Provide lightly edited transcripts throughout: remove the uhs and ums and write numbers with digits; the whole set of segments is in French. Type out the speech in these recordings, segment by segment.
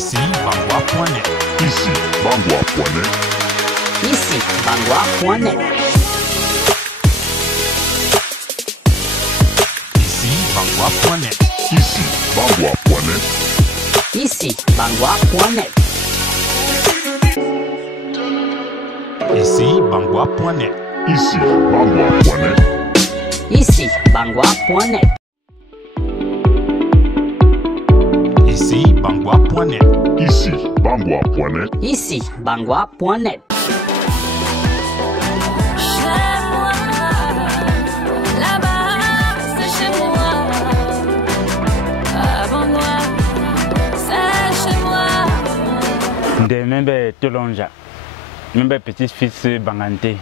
Ici, Bangwa.net. Ici, Bangwa.net. Ici, Bangwa.net. Ici, Bangwa.net. Ici, Bangwa.net. Ici, Bangwa.net. Ici, Bangwa.net. Ici, Bangwa.net. Ici, Bangwa.net. Ici, Bangwa.net. Ici, Bangwa.net. Ici, Bangwa.net. De membe Tolonja, membe petit-fils Bangante,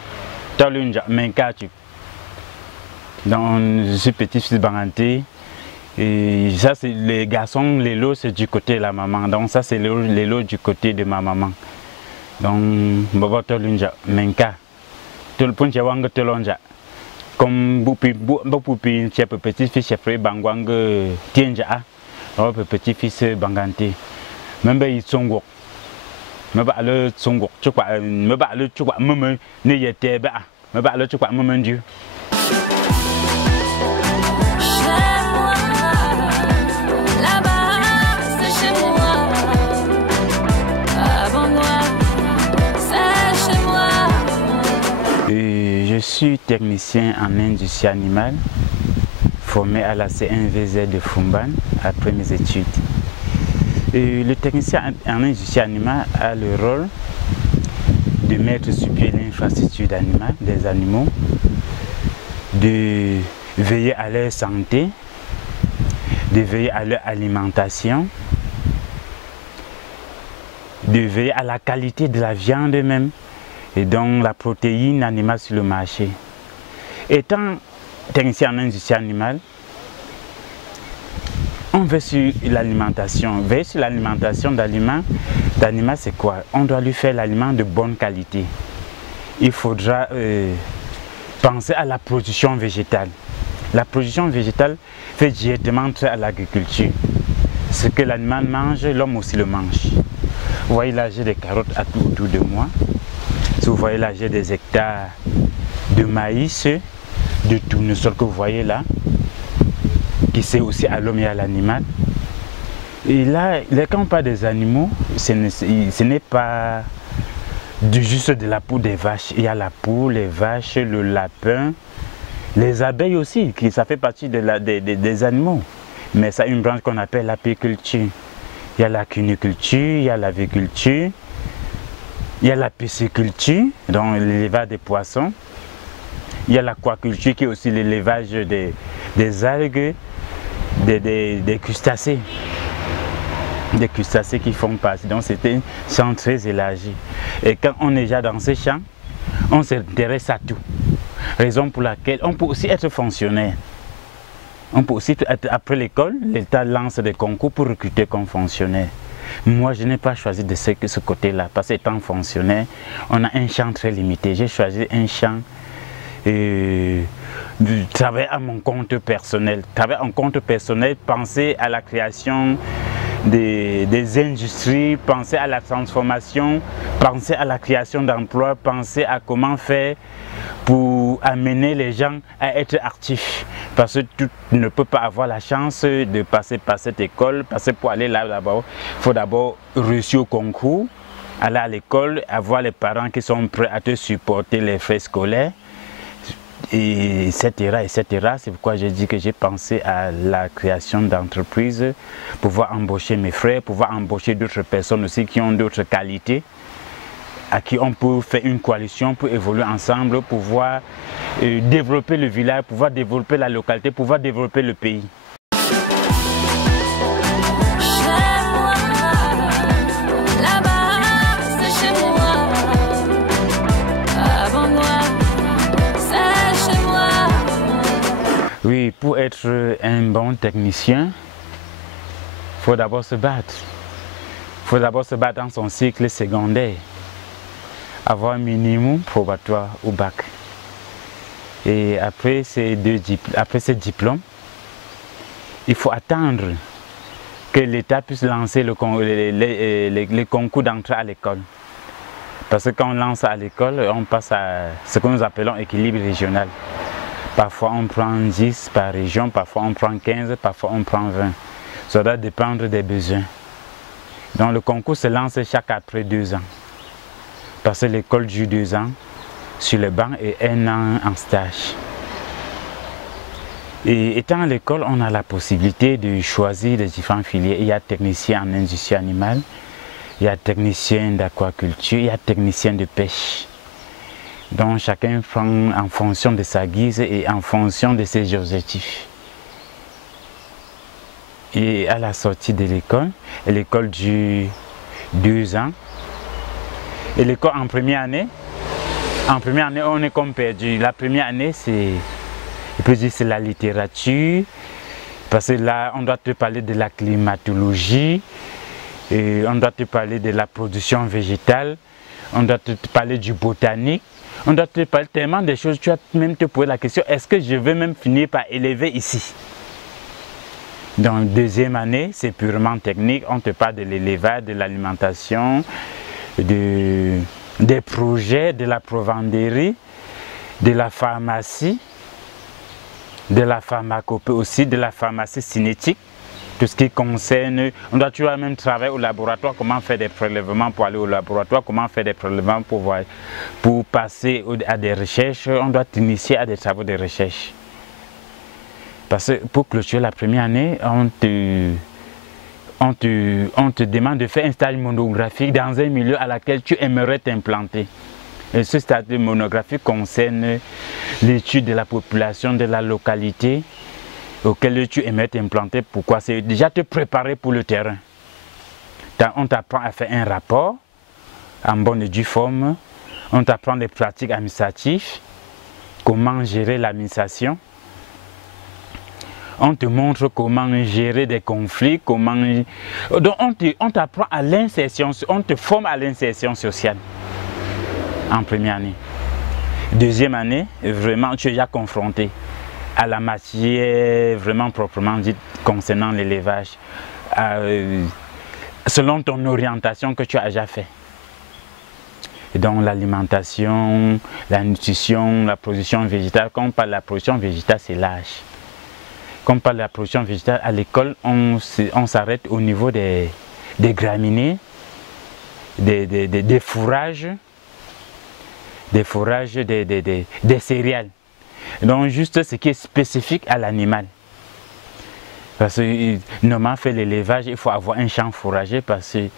Tolonja, Menkatu. Donc je suis petit-fils Bangante. Et ça c'est les garçons, les lots c'est du côté de la maman. Donc ça c'est les lots du côté de ma maman. Donc Bobo Tolonja, Menka. Tolponja Wanga Tolonja. Comme Boupi, tu es petit-fils chef Bangwang Tienja, petit-fils Bangante. Membe Itsongo. Me ba le tsongo chukwa me ba le chukwa meme ne yete ba me ba le chukwa meme Dieu. Je suis technicien en industrie animale formé à la CNVZ de Fumban après mes études. Et le technicien en industrie animale a le rôle de mettre sur pied l'infrastructure animale des animaux, de veiller à leur santé, de veiller à leur alimentation, de veiller à la qualité de la viande même et donc la protéine animale sur le marché. Étant technicien en industrie animale, on veut sur l'alimentation. Veiller sur l'alimentation d'animaux, c'est quoi? On doit lui faire l'aliment de bonne qualité. Il faudra penser à la production végétale. La production végétale fait directement à l'agriculture. Ce que l'animal mange, l'homme aussi le mange. Vous voyez là, j'ai des carottes à tout autour de moi. Si vous voyez là, j'ai des hectares de maïs, de tournesol que vous voyez là, qui sert aussi à l'homme et à l'animal. Et là, quand on parle des animaux, ce n'est pas juste de la peau des vaches. Il y a la peau, les vaches, le lapin, les abeilles aussi, ça fait partie des animaux. Mais ça a une branche qu'on appelle l'apiculture. Il y a la cuniculture, il y a l'aviculture, il y a la pisciculture, donc l'élevage des poissons. Il y a l'aquaculture qui est aussi l'élevage des algues, des crustacés. Des crustacés qui font partie. Donc c'était un champ très élargi. Et quand on est déjà dans ces champs, on s'intéresse à tout. Raison pour laquelle on peut aussi être fonctionnaire. On peut aussi être après l'école, l'État lance des concours pour recruter comme fonctionnaire. Moi, je n'ai pas choisi de ce côté-là, parce qu'étant fonctionnaire, on a un champ très limité. J'ai choisi un champ travailler à mon compte personnel. Travailler en compte personnel, penser à la création des industries, penser à la transformation, penser à la création d'emplois, penser à comment faire pour amener les gens à être actifs. Parce que tu ne peux pas avoir la chance de passer par cette école, parce que pour aller là-bas, il faut d'abord réussir au concours, aller à l'école, avoir les parents qui sont prêts à te supporter les frais scolaires, etc. C'est pourquoi j'ai dit que j'ai pensé à la création d'entreprises, pouvoir embaucher mes frères, pouvoir embaucher d'autres personnes aussi qui ont d'autres qualités, à qui on peut faire une coalition pour évoluer ensemble, pouvoir développer le village, pouvoir développer la localité, pouvoir développer le pays. Oui, pour être un bon technicien, il faut d'abord se battre. Il faut d'abord se battre dans son cycle secondaire. Avoir un minimum probatoire au bac. Et après ces diplômes, il faut attendre que l'État puisse lancer les concours d'entrée à l'école. Parce que quand on lance à l'école, on passe à ce que nous appelons équilibre régional. Parfois on prend 10 par région, parfois on prend 15, parfois on prend 20. Ça doit dépendre des besoins. Donc le concours se lance chaque après 2 ans. Parce que l'école dure 2 ans sur le banc et 1 an en stage. Et étant à l'école, on a la possibilité de choisir les différentes filières. Il y a technicien en industrie animale, il y a technicien d'aquaculture, il y a technicien de pêche. Donc chacun prend en fonction de sa guise et en fonction de ses objectifs. Et à la sortie de l'école dure 2 ans. Et l'école en première année, on est comme perdu. La première année, c'est la littérature, parce que là, on doit te parler de la climatologie, et on doit te parler de la production végétale, on doit te parler du botanique, on doit te parler tellement de choses. Tu vas même te poser la question, est-ce que je vais même finir par élever ici? Dans la deuxième année, c'est purement technique. On te parle de l'élevage, de l'alimentation, des projets, de la provenderie, de la pharmacie, de la pharmacopée aussi, de la pharmacie cinétique. Tout ce qui concerne, on doit toujours même travailler au laboratoire, comment faire des prélèvements pour aller au laboratoire, comment faire des prélèvements pour passer à des recherches. On doit t'initier à des travaux de recherche. Parce que pour clôturer la première année, on te demande de faire un stage monographique dans un milieu à laquelle tu aimerais t'implanter. Et ce stage monographique concerne l'étude de la population de la localité auquel tu aimerais t'implanter. Pourquoi? C'est déjà te préparer pour le terrain. On t'apprend à faire un rapport en bonne et due forme. On t'apprend des pratiques administratives, comment gérer l'administration. On te montre comment gérer des conflits, Donc on t'apprend à l'insertion, on te forme à l'insertion sociale en première année. Deuxième année, vraiment tu es déjà confronté à la matière vraiment proprement dite concernant l'élevage, selon ton orientation que tu as déjà fait. Et donc l'alimentation, la nutrition, la production végétale. Quand on parle de la production végétale, c'est large. Quand on parle de la production végétale, à l'école, on s'arrête au niveau des graminées, des fourrages, des céréales. Donc juste ce qui est spécifique à l'animal. Parce que normalement, faire l'élevage, il faut avoir un champ fourragé parce que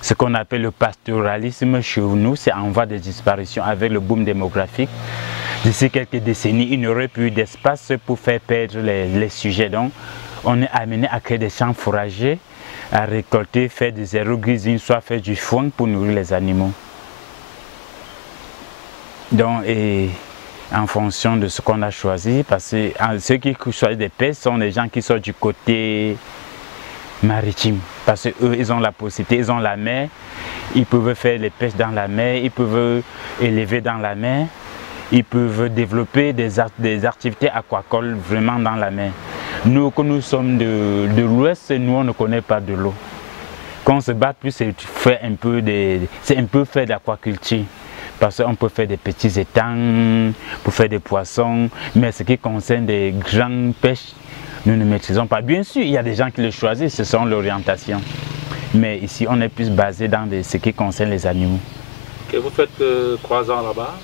ce qu'on appelle le pastoralisme chez nous, c'est en voie de disparition avec le boom démographique. D'ici quelques décennies, il n'y aurait plus d'espace pour faire perdre les sujets. Donc, on est amené à créer des champs fourragés, à récolter, faire des zéro-grazing, soit faire du foin pour nourrir les animaux. Donc, et en fonction de ce qu'on a choisi, parce que ceux qui choisissent des pêches sont des gens qui sont du côté maritime, parce qu'eux, ils ont la possibilité, ils ont la mer, ils peuvent faire les pêches dans la mer, ils peuvent élever dans la mer. Ils peuvent développer des activités aquacoles vraiment dans la mer. Nous, quand nous sommes de l'ouest, nous on ne connaît pas de l'eau. Quand on se bat plus, c'est un peu faire d'aquaculture. Parce qu'on peut faire des petits étangs, pour faire des poissons, mais ce qui concerne des grandes pêches, nous ne maîtrisons pas. Bien sûr, il y a des gens qui le choisissent, ce sont l'orientation. Mais ici, on est plus basé dans ce qui concerne les animaux. Et vous faites 3 ans là-bas?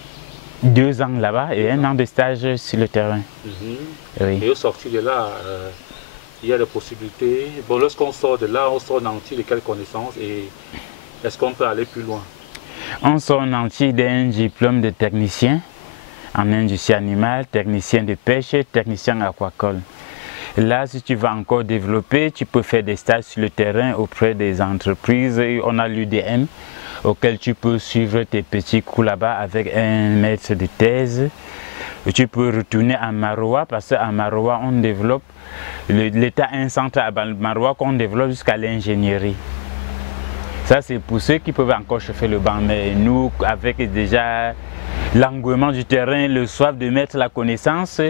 2 ans là-bas et 1 an de stage sur le terrain. Oui. Et au sortir de là, il y a des possibilités. Bon, lorsqu'on sort de là, on sort nanti de quelles connaissances et est-ce qu'on peut aller plus loin? On sort nanti d'un diplôme de technicien en industrie animale, technicien de pêche, technicien aquacole. Là, si tu vas encore développer, tu peux faire des stages sur le terrain auprès des entreprises. On a l'UDM, auquel tu peux suivre tes petits cours là-bas avec un maître de thèse. Et tu peux retourner à Maroua parce qu'à Maroua, on développe, l'État a un centre à Maroua qu'on développe jusqu'à l'ingénierie. Ça, c'est pour ceux qui peuvent encore chauffer le banc. Mais nous, avec déjà l'engouement du terrain, le soif de mettre la connaissance,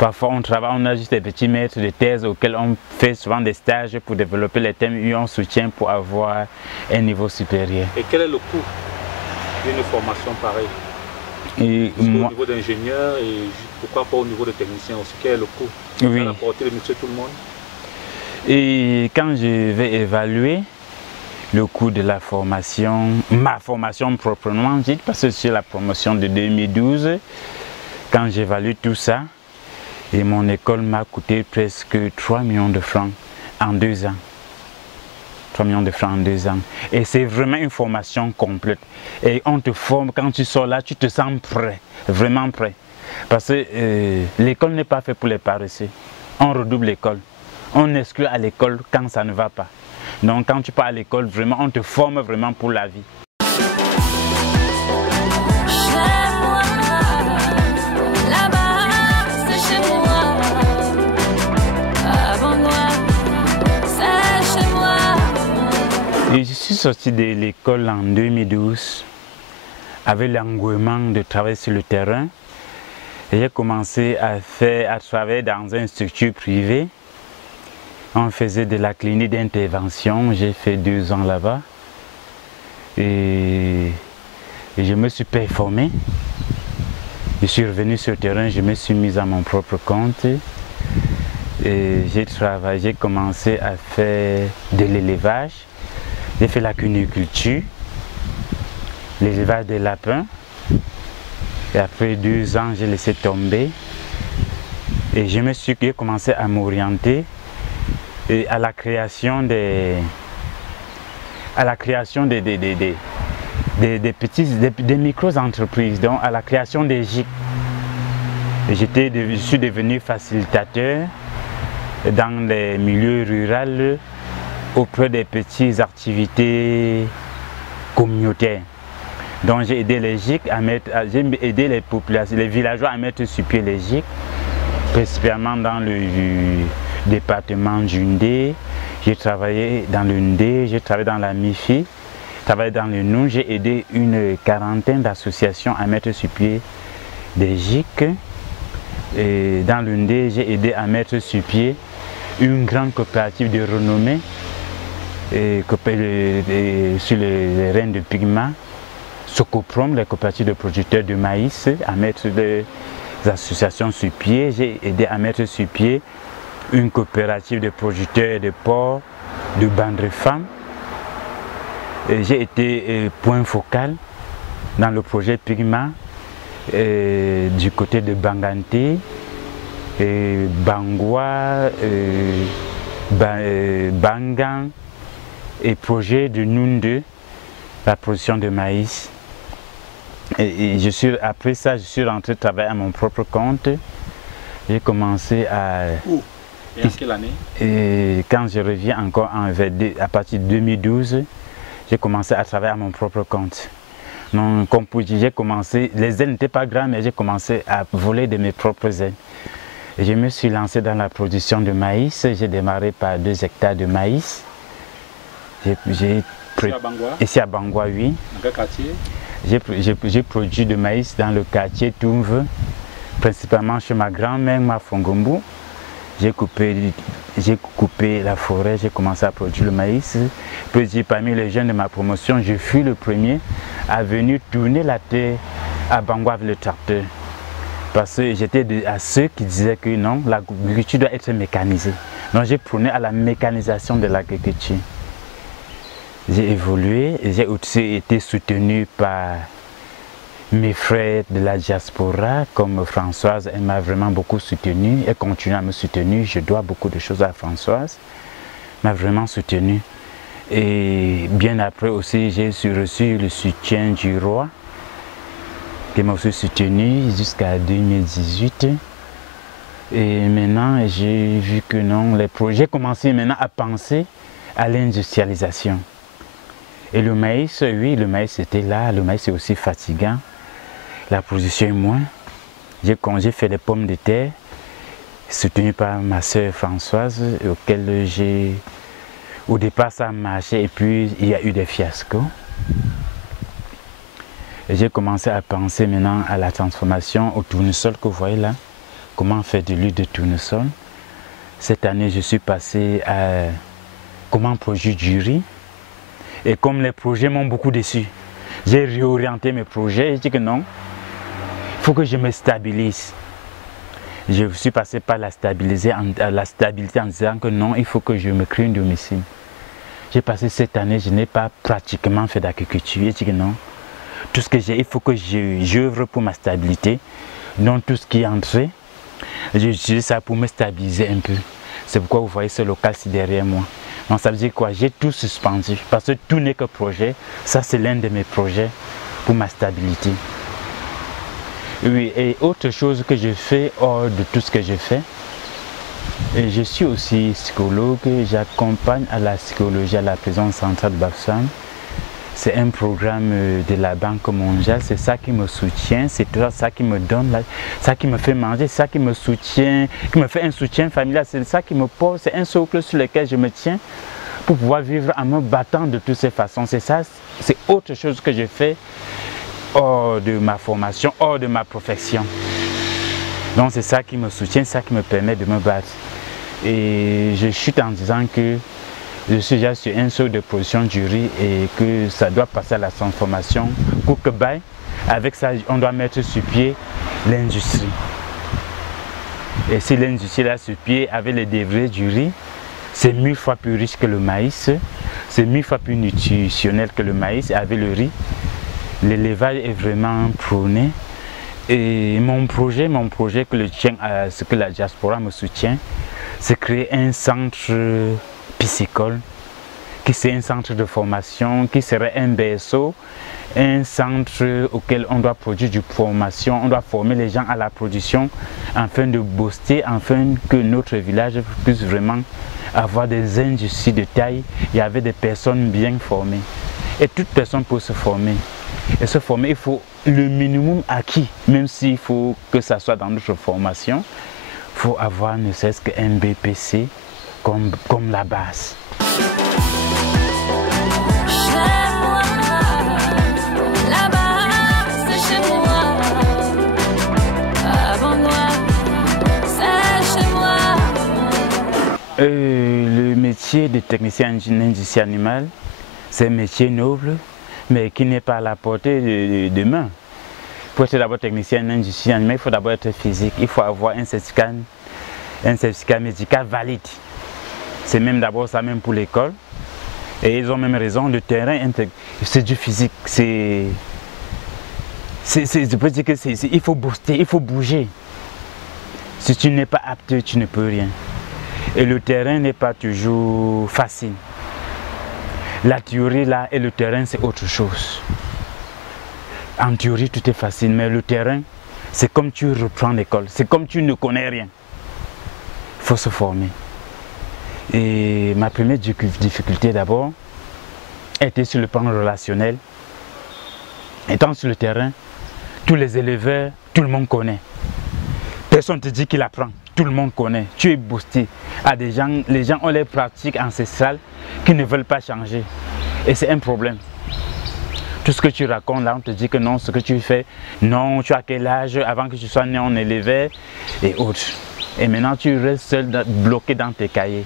Parfois on travaille, on a juste des petits maîtres de thèse auxquels on fait souvent des stages pour développer les thèmes et on soutient pour avoir un niveau supérieur. Et quel est le coût d'une formation pareille? Et Au moi, niveau d'ingénieur et pourquoi pas au niveau de technicien aussi? Quel est le coût? Oui. À la portée de monsieur tout le monde? et quand je vais évaluer le coût de la formation, ma formation proprement dite, parce que c'est la promotion de 2012, quand j'évalue tout ça, et mon école m'a coûté presque 3 millions de francs en 2 ans. 3 millions de francs en 2 ans. Et c'est vraiment une formation complète. Et on te forme, quand tu sors là, tu te sens prêt, vraiment prêt. Parce que l'école n'est pas faite pour les paresseux. On redouble l'école. On exclut à l'école quand ça ne va pas. Donc quand tu pars à l'école, vraiment, on te forme vraiment pour la vie. Et je suis sorti de l'école en 2012 avec l'engouement de travailler sur le terrain. J'ai commencé à travailler dans une structure privée. On faisait de la clinique d'intervention. J'ai fait 2 ans là-bas. Et je me suis performé. Je suis revenu sur le terrain, je me suis mis à mon propre compte. Et j'ai commencé à faire de l'élevage. J'ai fait la cuniculture, l'élevage des lapins. Et après 2 ans, j'ai laissé tomber. Et j'ai commencé à m'orienter à la création des micro-entreprises, donc à la création des GIC. Je suis devenu facilitateur dans les milieux ruraux auprès des petites activités communautaires. Donc j'ai aidé les GIC j'ai aidé les populations, les villageois à mettre sur pied les GIC, principalement dans le département du Ndé. J'ai travaillé dans le Ndé, j'ai travaillé dans la MIFI, travaillé dans le Nou. J'ai aidé une 40aine d'associations à mettre sur pied des GIC. Et dans le Ndé, j'ai aidé à mettre sur pied une grande coopérative de renommée sur les reines de Pigma, Socoprom, les coopératives de producteurs de maïs, à mettre des associations sur pied. J'ai aidé à mettre sur pied une coopérative de producteurs de porc, de bandes de femmes. J'ai été point focal dans le projet Pigma du côté de Banganté, Bangwa, Bangan et projet de Nunde, la production de maïs. Et après ça, je suis rentré travailler à mon propre compte. J'ai commencé à... Et en quelle année? Et quand je reviens encore à partir de 2012, j'ai commencé à travailler à mon propre compte. Donc, comme j'ai commencé, les ailes n'étaient pas grandes, mais j'ai commencé à voler de mes propres ailes. Et je me suis lancé dans la production de maïs. J'ai démarré par 2 hectares de maïs. Ici à Bangwa, oui. Dans quel quartier? J'ai produit de maïs dans le quartier Toumve, principalement chez ma grand-mère, ma Fongombu. J'ai coupé la forêt, j'ai commencé à produire le maïs. Puis parmi les jeunes de ma promotion, je fus le premier à venir tourner la terre à Bangwa avec le tracteur. Parce que j'étais à ceux qui disaient que non, l'agriculture doit être mécanisée. Donc j'ai prôné à la mécanisation de l'agriculture. J'ai évolué et j'ai aussi été soutenu par mes frères de la diaspora, comme Françoise. Elle m'a vraiment beaucoup soutenu et continue à me soutenir. Je dois beaucoup de choses à Françoise. Elle m'a vraiment soutenu. Et bien après aussi, j'ai reçu le soutien du roi, qui m'a aussi soutenu jusqu'à 2018. Et maintenant, j'ai vu que non, j'ai commencé maintenant à penser à l'industrialisation. Et le maïs, oui, le maïs était là, le maïs est aussi fatigant. La production est moins. J'ai fait les pommes de terre, soutenues par ma soeur Françoise, auquel au départ ça marchait et puis il y a eu des fiascos. J'ai commencé à penser maintenant à la transformation au tournesol que vous voyez là. comment faire de l'huile de tournesol. Cette année, je suis passé à comment produire du riz. Et comme les projets m'ont beaucoup déçu, j'ai réorienté mes projets et j'ai dit que non, il faut que je me stabilise. Je suis passé par la stabilité en disant que non, il faut que je me crée un domicile. J'ai passé cette année, je n'ai pas pratiquement fait d'agriculture. J'ai dit que non, tout ce que j'ai, il faut que j'œuvre pour ma stabilité. Donc tout ce qui est entré, j'utilise ça pour me stabiliser un peu. C'est pourquoi vous voyez ce local-ci derrière moi. Donc ça veut dire quoi? J'ai tout suspendu parce que tout n'est que projet. Ça c'est l'un de mes projets pour ma stabilité. Oui, et autre chose que je fais hors de tout ce que je fais, et je suis aussi psychologue, j'accompagne à la psychologie à la prison centrale de Bafoussam. C'est un programme de la Banque mondiale, c'est ça qui me soutient, c'est ça qui me donne, ça qui me fait manger, ça qui me soutient, qui me fait un soutien familial, c'est ça qui me porte, c'est un socle sur lequel je me tiens pour pouvoir vivre en me battant de toutes ces façons. C'est ça, c'est autre chose que je fais hors de ma formation, hors de ma profession. Donc c'est ça qui me soutient, ça qui me permet de me battre. Et je chute en disant que je suis déjà sur un saut de production du riz et que ça doit passer à la transformation. Cook-Buy, avec ça, on doit mettre sur pied l'industrie. Et si l'industrie est sur pied avec les débris du riz, c'est 1000 fois plus riche que le maïs, c'est 1000 fois plus nutritionnel que le maïs. Et avec le riz, l'élevage est vraiment prôné. Et mon projet que je tiens à ce que la diaspora me soutient, c'est créer un centre piscicole, qui c'est un centre de formation, qui serait un BSO, un centre auquel on doit produire du formation, on doit former les gens à la production afin de booster, afin que notre village puisse vraiment avoir des industries de taille et avec des personnes bien formées. Et toute personne peut se former. Et se former, il faut le minimum acquis, même s'il faut que ça soit dans notre formation, il faut avoir ne serait-ce qu'un BPC comme la base. Le métier de technicien en industrie animale, c'est un métier noble, mais qui n'est pas à la portée de main. Pour être d'abord technicien en industrie animale, il faut d'abord être physique, il faut avoir un certificat médical valide. C'est même d'abord ça même pour l'école. Et ils ont même raison, le terrain, c'est du physique. Je peux dire que il faut booster, il faut bouger. Si tu n'es pas apte, tu ne peux rien. Et le terrain n'est pas toujours facile. La théorie là et le terrain c'est autre chose. En théorie tout est facile, mais le terrain, c'est comme tu reprends l'école, c'est comme tu ne connais rien. Il faut se former. Et ma première difficulté d'abord était sur le plan relationnel. Étant sur le terrain, tous les éleveurs, tout le monde connaît. Personne ne te dit qu'il apprend, tout le monde connaît. Tu es boosté à des gens, les gens ont les pratiques ancestrales qui ne veulent pas changer. Et c'est un problème. Tout ce que tu racontes là, on te dit que non, ce que tu fais, non, tu as quel âge, avant que tu sois né, on élevait et autres. Et maintenant tu restes seul, bloqué dans tes cahiers.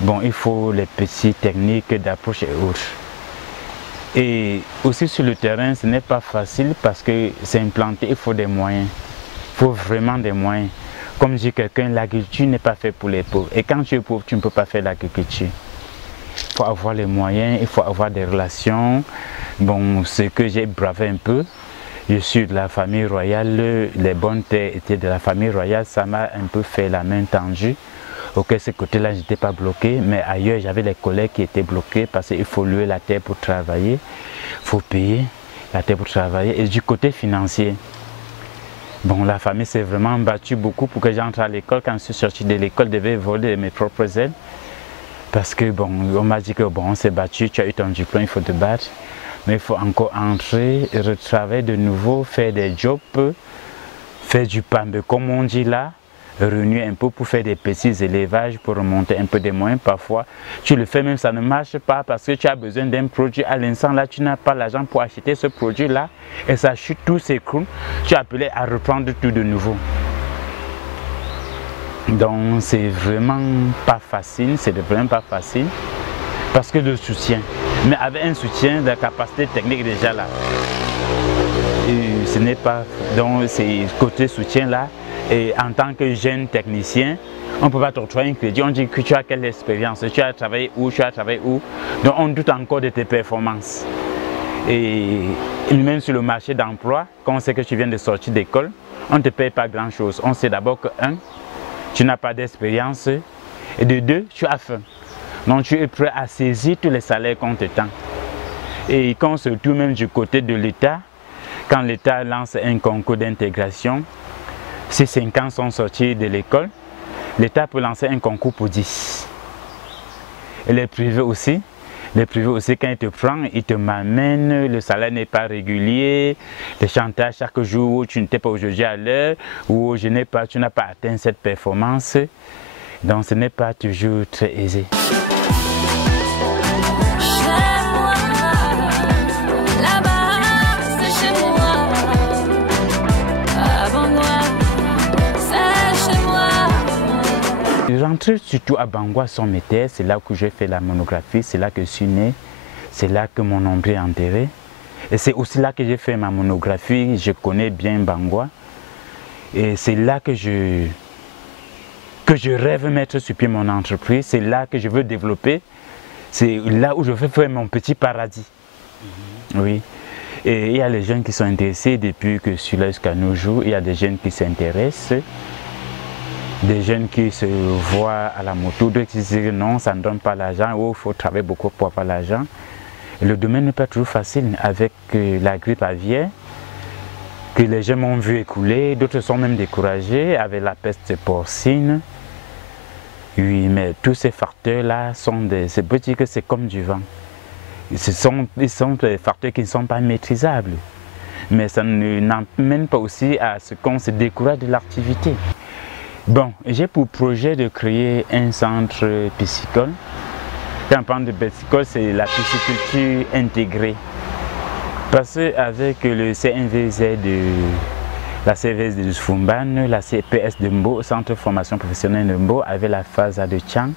Bon, il faut les petites techniques d'approche et autres. Et aussi sur le terrain, ce n'est pas facile parce que c'est implanté, il faut des moyens. Il faut vraiment des moyens. Comme dit quelqu'un, l'agriculture n'est pas faite pour les pauvres. Et quand tu es pauvre, tu ne peux pas faire l'agriculture. Il faut avoir les moyens, il faut avoir des relations. Bon, ce que j'ai bravé un peu, je suis de la famille royale, les bonnes terres étaient de la famille royale, ça m'a un peu fait la main tendue. Ok, ce côté-là, je n'étais pas bloqué, mais ailleurs, j'avais les collègues qui étaient bloqués parce qu'il faut louer la terre pour travailler, il faut payer la terre pour travailler. Et du côté financier, bon, la famille s'est vraiment battue beaucoup pour que j'entre à l'école. Quand je suis sorti de l'école, je devais voler mes propres ailes. Parce que bon, on m'a dit que bon, on s'est battu, tu as eu ton diplôme, il faut te battre. Mais il faut encore entrer, retravailler de nouveau, faire des jobs, faire du pambe, comme on dit là, renuer un peu pour faire des petits élevages, pour remonter un peu des moyens. Parfois, tu le fais même, ça ne marche pas parce que tu as besoin d'un produit. À l'instant là, tu n'as pas l'argent pour acheter ce produit là et ça chute, tout s'écroule. Tu es appelé à reprendre tout de nouveau. Donc c'est vraiment pas facile, parce que le soutien, mais avec un soutien, la capacité technique déjà là. Et ce n'est pas, donc c'est côté soutien là, et en tant que jeune technicien, on ne peut pas t'octroyer un crédit, on dit que tu as quelle expérience, tu as travaillé où, donc on doute encore de tes performances. Et même sur le marché d'emploi, quand on sait que tu viens de sortir d'école, on ne te paye pas grand chose. On sait d'abord que tu n'as pas d'expérience, et de 2, tu as faim. Donc tu es prêt à saisir tous les salaires qu'on te tend. Et quand surtout même du côté de l'État, quand l'État lance un concours d'intégration, si 5 ans sont sortis de l'école, l'État peut lancer un concours pour 10. Et les privés aussi, quand ils te prennent, ils te m'amènent, le salaire n'est pas régulier, les chantages chaque jour, tu n'étais pas aujourd'hui à l'heure, ou tu n'as pas atteint cette performance. Donc ce n'est pas toujours très aisé. J'entre surtout à Bangoua sans mes terres, c'est là que j'ai fait la monographie, c'est là que je suis né, c'est là que mon nombril est enterré. Et c'est aussi là que j'ai fait ma monographie, je connais bien Bangoua. Et c'est là que je rêve mettre sur pied mon entreprise, c'est là que je veux développer, c'est là où je veux faire mon petit paradis. Oui. Et il y a les jeunes qui sont intéressés depuis que je suis là jusqu'à nos jours, il y a des jeunes qui s'intéressent. Des jeunes qui se voient à la moto, d'autres qui disent non, ça ne donne pas l'argent, ou il faut travailler beaucoup pour avoir l'argent. Le domaine n'est pas toujours facile avec la grippe aviaire, que les gens m'ont vu écouler, d'autres sont même découragés avec la peste porcine. Oui, mais tous ces facteurs-là sont des. C'est peut dire que c'est comme du vent. Ils sont des facteurs qui ne sont pas maîtrisables. Mais ça n'amène pas aussi à ce qu'on se décourage de l'activité. Bon, j'ai pour projet de créer un centre piscicole. Quand on parle de piscicole, c'est la pisciculture intégrée. Parce qu'avec le CNVZ la CVS de Fumban, la CPS de Mbo, Centre de formation professionnelle de Mbo, avec la phase de Tchang,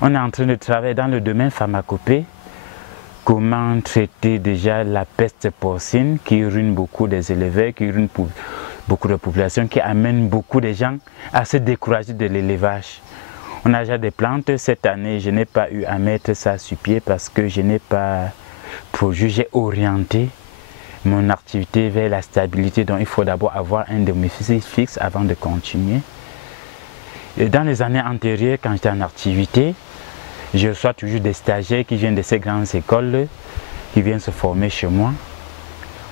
on est en train de travailler dans le domaine pharmacopée. Comment traiter déjà la peste porcine qui ruine beaucoup des éleveurs, qui ruine beaucoup de populations, qui amène beaucoup de gens à se décourager de l'élevage. On a déjà des plantes. Cette année, je n'ai pas eu à mettre ça sur pied parce que je n'ai pas produit. J'ai orienté mon activité vers la stabilité. Donc il faut d'abord avoir un domicile fixe avant de continuer. Et dans les années antérieures, quand j'étais en activité, je reçois toujours des stagiaires qui viennent de ces grandes écoles, qui viennent se former chez moi,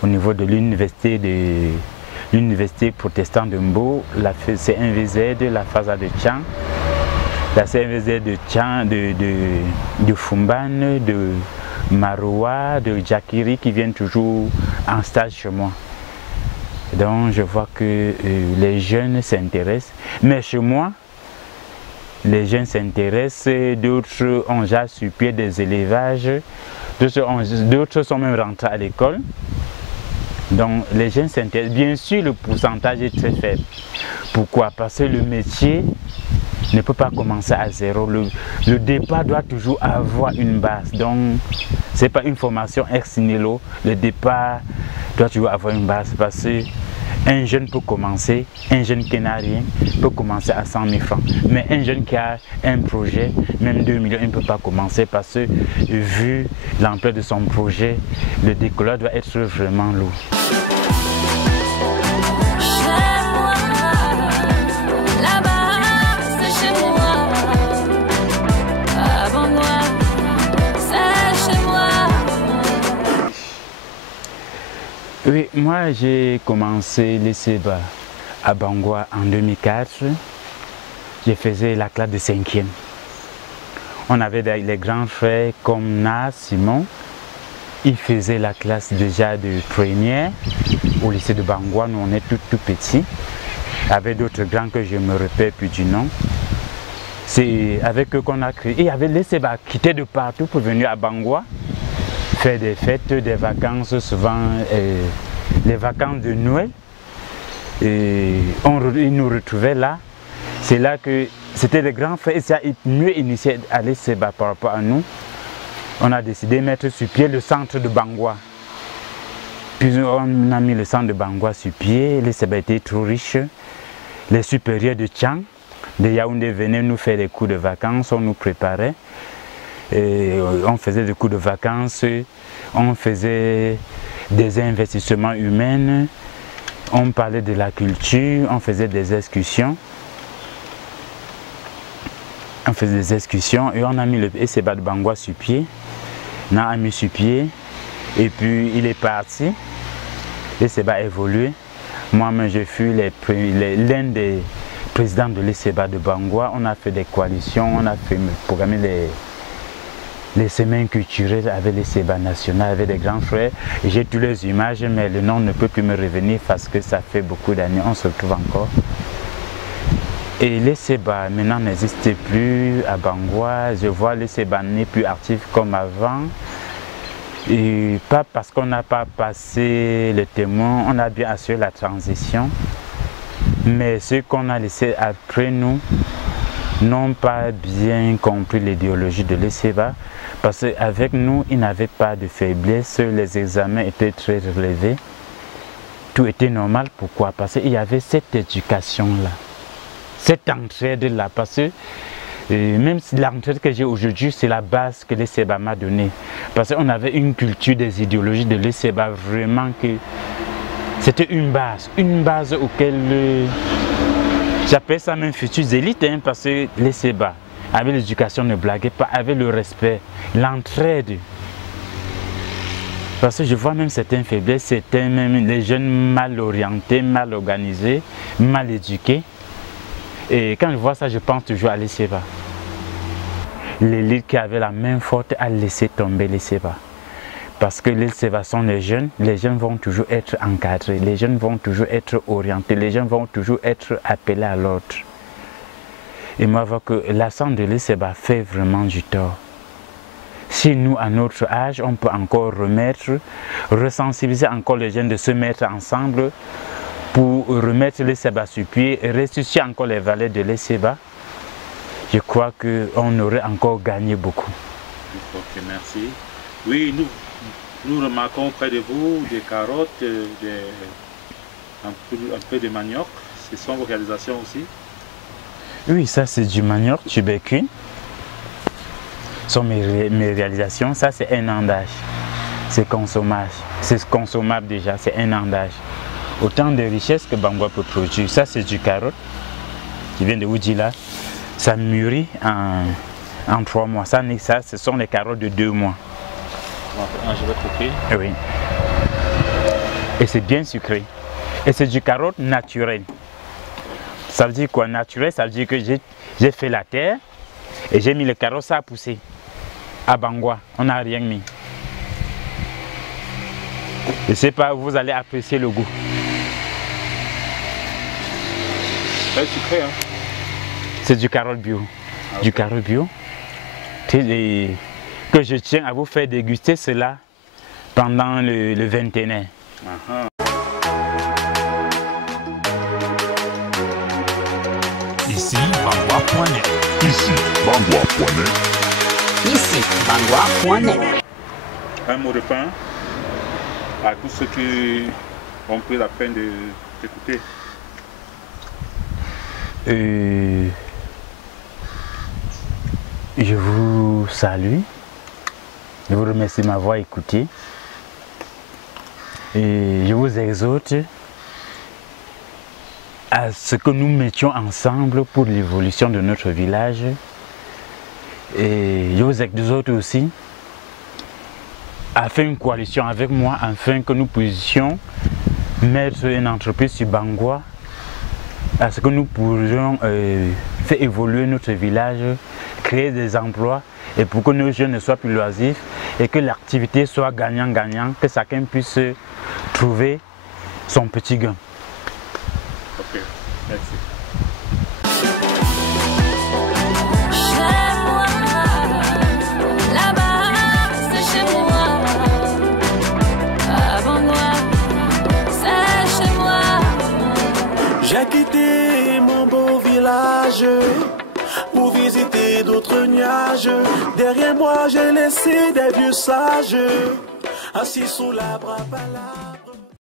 au niveau de l'université protestante de Mbo, la CNVZ, la FASA de Tchang, la CNVZ de Tchang, de Fumban, de Maroua, de Djakiri, qui viennent toujours en stage chez moi. Donc je vois que les jeunes s'intéressent, mais chez moi, les jeunes s'intéressent, d'autres ont déjà sur pied des élevages, d'autres sont même rentrés à l'école. Donc les jeunes s'intéressent. Bien sûr, le pourcentage est très faible. Pourquoi? Parce que le métier ne peut pas commencer à zéro. Le départ doit toujours avoir une base. Donc, ce n'est pas une formation ex nihilo. Le départ doit toujours avoir une base parce que un jeune peut commencer, un jeune qui n'a rien peut commencer à 100 000 francs. Mais un jeune qui a un projet, même 2 millions, il ne peut pas commencer parce que vu l'ampleur de son projet, le décollage doit être vraiment lourd. Oui, moi j'ai commencé le CEBA à Bangoua en 2004. Je faisais la classe de 5e. On avait les grands frères comme Na, Simon. Ils faisaient la classe déjà de première au lycée de Bangoua. Nous on est tout petits. Avec d'autres grands que je me rappelle plus du nom. C'est avec eux qu'on a créé. Il y avait le CEBA qui étaient de partout pour venir à Bangoua. Faire des fêtes, des vacances, souvent les vacances de Noël. Et ils nous retrouvaient là. c'est là que c'était des grands frères et ça a mieux initié à l'ESEBA par rapport à nous. On a décidé de mettre sur pied le centre de Bangwa. Puis on a mis le centre de Bangwa sur pied. L'ESEBA était trop riche. Les supérieurs de Tchang, de Yaoundé, venaient nous faire des cours de vacances, on nous préparait. Et on faisait des cours de vacances, on faisait des investissements humains, on parlait de la culture, on faisait des excursions. On faisait des excursions et on a mis le ESEBA de Bangwa sur pied. On a mis sur pied et puis il est parti. L'ESEBA a évolué. Moi-même, je fus l'un des présidents de l'ESEBA de Bangwa. On a fait des coalitions, on a fait programmer les semaines culturelles avec l'ESEBA national, avec des grands frères. J'ai toutes les images, mais le nom ne peut plus me revenir parce que ça fait beaucoup d'années, on se retrouve encore. Et l'ESEBA maintenant n'existe plus à Bangwa. Je vois l'ESEBA n'est plus actif comme avant. Et pas parce qu'on n'a pas passé le témoin, on a bien assuré la transition. Mais ceux qu'on a laissés après nous n'ont pas bien compris l'idéologie de l'ESEBA. Parce qu'avec nous, ils n'avaient pas de faiblesse, les examens étaient très relevés. Tout était normal. Pourquoi? Parce qu'il y avait cette éducation-là. Cette entraide-là, parce que même si l'entraide que j'ai aujourd'hui, c'est la base que l'ESEBA m'a donnée. Parce qu'on avait une culture des idéologies de l'ESEBA, vraiment que c'était une base auquel j'appelle ça même futures élites, hein, parce que l'ESEBA, avec l'éducation, ne blaguait pas, avec le respect, l'entraide. Parce que je vois même certaines faiblesses, c'était même les jeunes mal orientés, mal organisés, mal éduqués. Et quand je vois ça, je pense toujours à l'ESEBA. L'élite qui avait la main forte a laissé tomber l'ESEBA. Parce que l'ESEBA sont les jeunes vont toujours être encadrés, les jeunes vont toujours être orientés, les jeunes vont toujours être appelés à l'ordre. Et moi, je vois que l'assemblée de l'ESEBA fait vraiment du tort. Si nous, à notre âge, on peut encore resensibiliser encore les jeunes de se mettre ensemble, pour remettre l'ESEBA sur pied et ressusciter encore les valeurs de l'ESEBA, je crois qu'on aurait encore gagné beaucoup. Ok, merci. Oui, nous remarquons près de vous des carottes, un peu de manioc. Ce sont vos réalisations aussi? Oui, ça c'est du manioc tubercule. Ce sont mes réalisations. Ça c'est un an d'âge. C'est consommable. C'est consommable déjà, c'est un an d'âge. Autant de richesses que Bangwa peut produire. Ça c'est du carotte qui vient de Oudjila. Ça mûrit en 3 mois. Ça, ce sont les carottes de 2 mois. Je vais couper. Oui. Et c'est bien sucré. Et c'est du carotte naturel. Ça veut dire quoi? Naturel, ça veut dire que j'ai fait la terre et j'ai mis le carotte, ça a poussé. À Bangwa, on n'a rien mis. Je ne sais pas, vous allez apprécier le goût. C'est sucré, hein? C'est du carotte bio. Ah, du carotte bio. Que je tiens à vous faire déguster cela pendant le vingtenaire. Ici, Bangwa.net. Ici, Bangwa.net. Ici, Bangwa.net. Un mot de fin à tous ceux qui ont pris la peine d'écouter. Je vous salue. Je vous remercie de m'avoir écouté. Et je vous exhorte à ce que nous mettions ensemble pour l'évolution de notre village. Et je vous exhorte aussi à faire une coalition avec moi afin que nous puissions mettre une entreprise sur Bangwa, à ce que nous pourrions faire évoluer notre village, créer des emplois et pour que nos jeunes ne soient plus loisifs et que l'activité soit gagnant-gagnant, que chacun puisse trouver son petit gain. Ok, merci. J'ai quitté mon beau village village. Derrière moi, j'ai laissé des vieux sages, assis sous l'arbre à palabre.